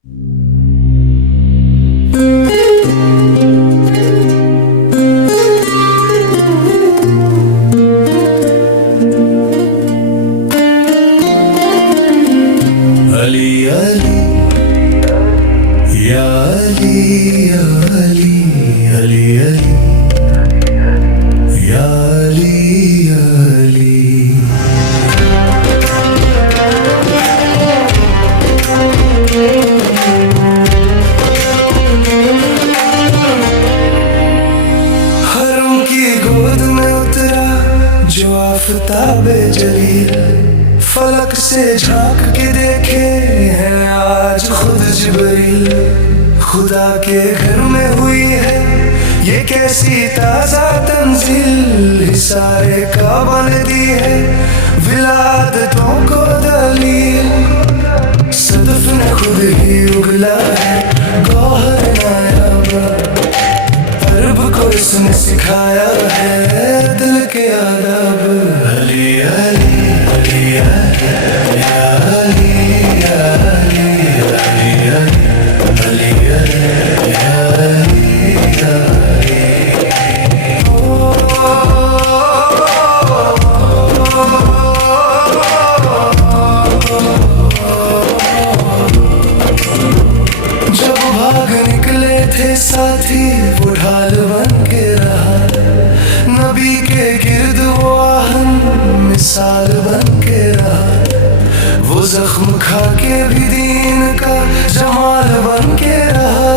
अली अली या अली या अली अली अली या अली या अली। हरम की गोद में उतरा जो आफताबे जलील, फलक से झांक के देखे हैं आज खुद जिब्रील। खुदा के घर में हुई है ये कैसी ताजा तंजील, इशारे का बन दी है विलादतों को दलील। सदफ ने खुद ही उगला है गौहर नायाब, अरब को इसने सिखाया है दिल के आदाब। अली अली या अली या अली या अली या अली या अली या अली। जब भाग निकले थे साथी वो ढाल बन के रहा, नबी के गिर्द वो आहन मिसाल बन के रहा। वो जख्म खा के भी दीन का जमाल बन के रहा,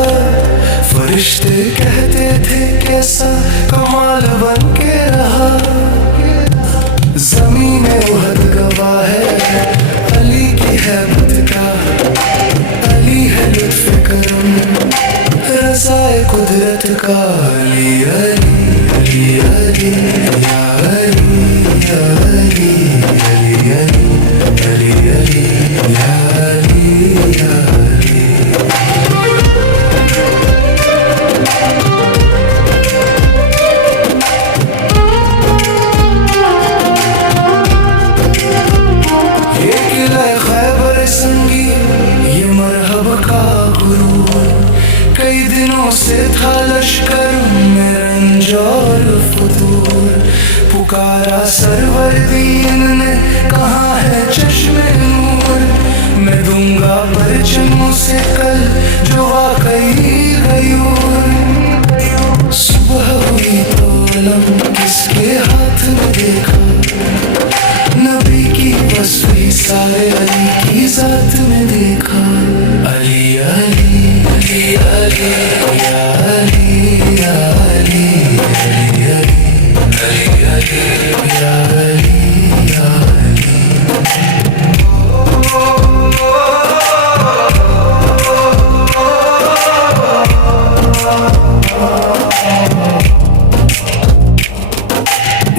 फरिश्ते कहते थे कैसा कमाल बन के रहा। ज़मीन उहद गवाह है अली की हैबत का, अली है लुत्फ़ करम रज़ाए कुदरत का। अली अली अली अली या अली या अली अली अली अली अली या अली या अली। ये किला खैबर संगी ये मरहब का गुरूर, कई दिनों से था लश्कर में रंज और फतूर। पुकारा सरवर दीन ने कहाँ है चश्मे नूर, मैं दूंगा परचम से कल जो वाकई गयूर। सुबह हुई तो अलम किसके हाथ में देखा, नबी की तस्वीर सारे अली की जात में देखा। अली अली अली अली या अली या अली अली अली अली या अली या अली।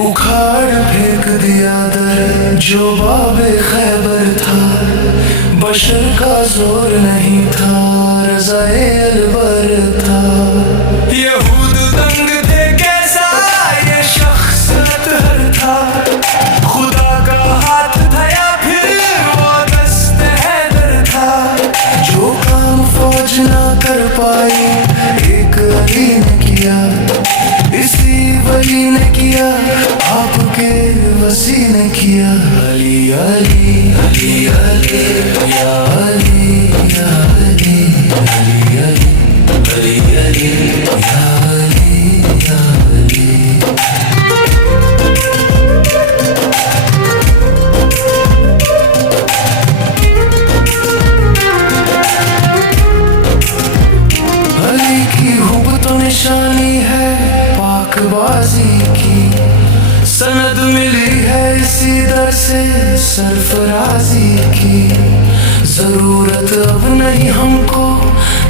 उखाड़ फेंक दिया दर जो बाबे खैबर था, बशर का जोर नहीं था रज़ाए अलबर था। यहूद दंग थे कैसा ये शख्स अतहर था, खुदा का हाथ था या फिर वो दस्त हैदर था। जो काम फौज ना कर पाई एक अली ने किया, इसी वली ने किया आपके वसी ने किया। अली अली अली अली या अली या अली अली अली अली अली या अली या अली। अली की हुब तो निशानी है पाकबाजी की, सनद मिली है इसी दर से सरफराजी की। जरूरत अब नहीं हमको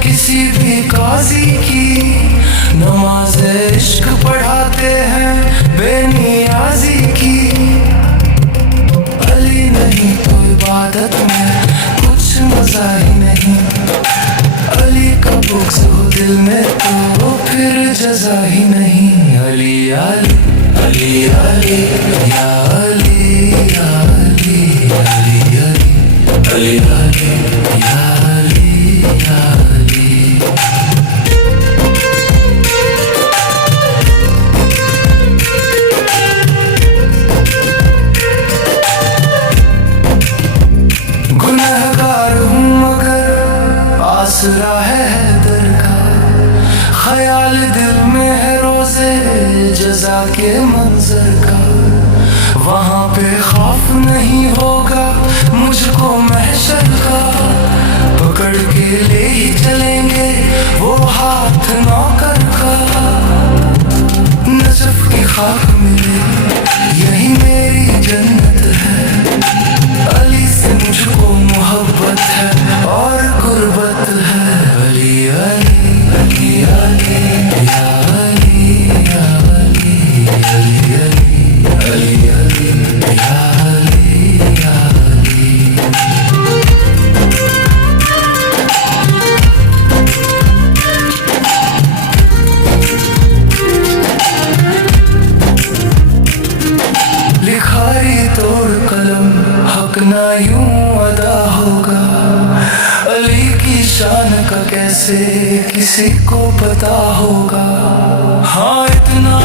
किसी भी काजी की, नमाज इश्क पढ़ाते हैं बेनियाजी की। अली नहीं तो इबादत में कुछ मजा ही नहीं, अली का बुग़्ज़ हो दिल में तो फिर जज़ा ही नहीं। अली अली अली अली या अली या अली अली अली अली अली या अली या आसरा है हैदर का, ख्याल दिल में है रोजे जजा के मंजर का। वहाँ पे खौफ नहीं होगा मुझको महशर का, पकड़ के ले ही चलेंगे वो हाथ नौकर का। नजफ की खाक मिले यही मेरी जन्नत है, अली से मुझको मोहब्बत है और कुर्बत है। अली अली अली अली या अली या अली अली अली अली अली या अली या अली। लिखारी तोड़ कलम हक ना यूं अदा होगा, अली की शान का कैसे किसी को पता होगा। हाँ इतना